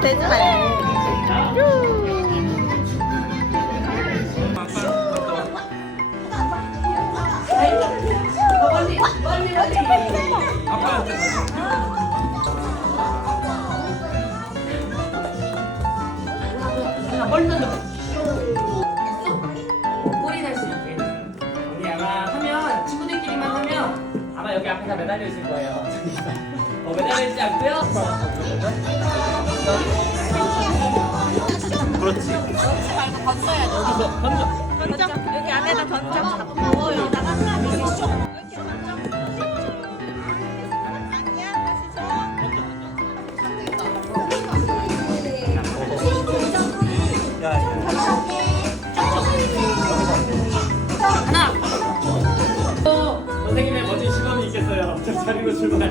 대지 말고. 멀리 던져. 꼬리 날 수 있게. 우리 아마 하면 친구들끼리만 하면 아마 여기 앞에 다 매달려 있을 거예요. 어, 매달려 있지 않고요. 하나. 어, 선생님의 멋진 시범이 있겠어요. 저 자리로 출발.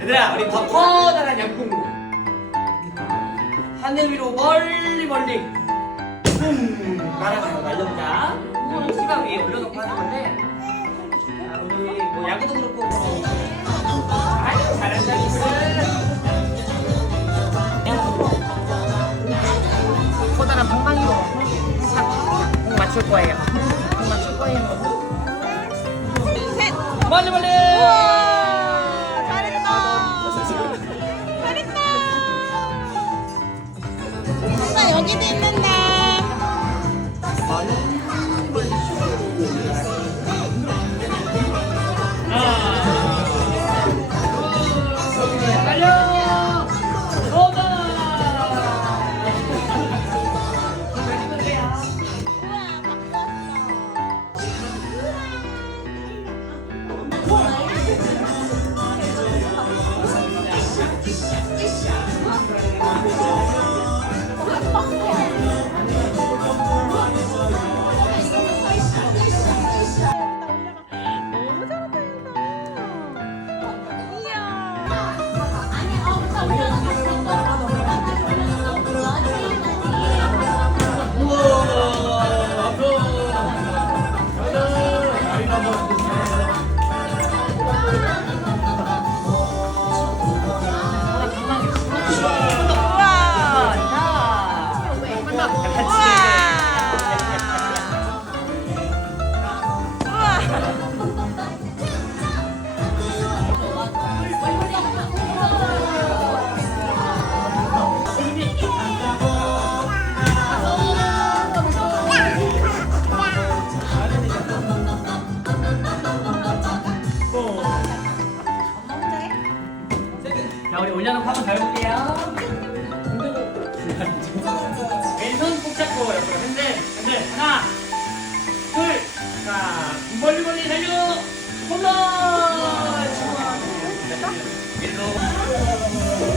얘들아, 우리 더 커다란 양궁. 하늘 위로 멀리 멀리 뿡 날아가는 거 날려보자. 이거는 시각 위에 올려놓고 하는 건데. 자, 우리 뭐 야구도 그렇고. 잘한다 이들. 커다란 방망이로 공 맞출 거예요. 공 맞출 거예요. 셋. 멀리 멀리. 하나 여기도 있는데. 자, 우리 올려놓고 한번 더 해볼게요. 왼손 꼭 잡고 옆으로 핸들, 핸들 하나, 둘, 자, 멀리 멀리 달려, 홈런! 일로.